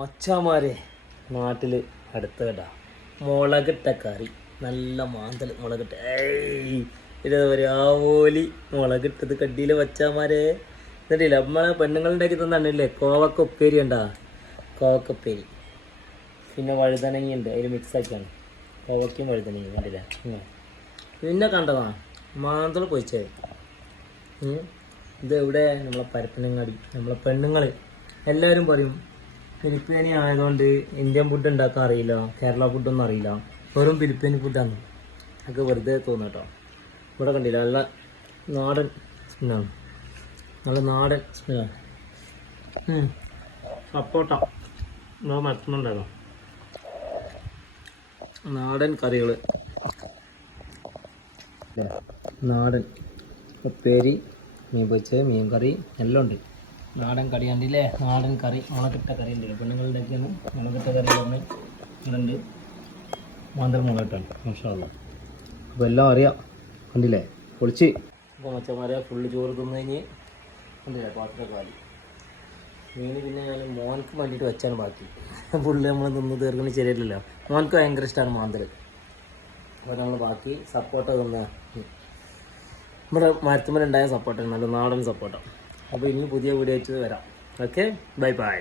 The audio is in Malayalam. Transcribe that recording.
മച്ചാമാരെ നാട്ടിൽ അടുത്ത കേട്ടാ മുളകിട്ട കറി, നല്ല മാന്തൽ മുളകിട്ട ഇതാ പറയുക ആവോലി മുളകിട്ടത് കടിയിൽ വച്ചാമാരെ. എന്നിട്ടില്ല നമ്മളെ പെണ്ണുങ്ങളുണ്ടാക്കി തന്നില്ലേ കോവക്ക ഉപ്പേരി ഉണ്ടാ, കോവക്കപ്പേരി. പിന്നെ വഴുതനങ്ങയുണ്ട്, അതിൽ മിക്സാക്കിയാണ് കോവക്കയും വഴുതനങ്ങയും കണ്ടില്ലേ. പിന്നെ കണ്ടതാ മാന്തൽ പൊരിച്ചത്. ഇത് എവിടെ നമ്മളെ പരപ്പനങ്ങാടി. നമ്മളെ പെണ്ണുങ്ങൾ എല്ലാവരും പറയും ഫിലിപ്പീനി ആയതുകൊണ്ട് ഇന്ത്യൻ ഫുഡ് ഉണ്ടാക്കാൻ അറിയില്ല, കേരള ഫുഡൊന്നും അറിയില്ല, വെറും ഫിലിപ്പീനി ഫുഡാണ്. അതൊക്കെ വെറുതെ തോന്നും കേട്ടോ. ഇവിടെ കണ്ടില്ല നല്ല നാടൻ സ്മെല്ലാണ്, നല്ല നാടൻ സ്മെല്ലാണ്. സപ്പോട്ട നമ്മൾ മറക്കുന്നുണ്ടായിരുന്നു. നാടൻ കറികൾ, നാടൻ ഉപ്പേരി, മീൻ പൊരിച്ചത്, മീൻ കറി എല്ലാം ഉണ്ട്. നാടൻ കറി കണ്ടില്ലേ, നാടൻ കറി, മുളകിട്ട കറി ഉണ്ട്. പെണ്ണുങ്ങളുടെയൊക്കെയാണ് മുളകിട്ട കറി പറഞ്ഞ് ഇതുണ്ട്. മാന്തൽ മുളകിട്ടാണ് മാഷാഅല്ലാ. അപ്പോൾ എല്ലാം അറിയാം കണ്ടില്ലേ, പൊളിച്ച്. അപ്പോൾ മച്ചന്മാരെ ഫുള്ള് ചോറ് തിന്നു കഴിഞ്ഞ് കണ്ടില്ലേ പാത്ര കാലി. മീൻ പിന്നെ ഞാൻ മോനക്ക് വേണ്ടിയിട്ട് വെച്ചാണ് ബാക്കി. ഫുള്ള് നമ്മൾ നിന്ന് തീർക്കുന്നത് ശരിയല്ലല്ലോ. മോനക്ക് ഭയങ്കര ഇഷ്ടമാണ് മാന്തൽ. അപ്പോൾ നമ്മൾ ബാക്കി സപ്പോട്ട തിന്ന, നമ്മുടെ മരത്തുമ്മലുണ്ടായ സപ്പോർട്ടാണ്, നല്ല നാടൻ സപ്പോർട്ട. അപ്പോൾ ഇനി പുതിയ വീഡിയോ വെച്ച് വരാം. Okay, bye bye.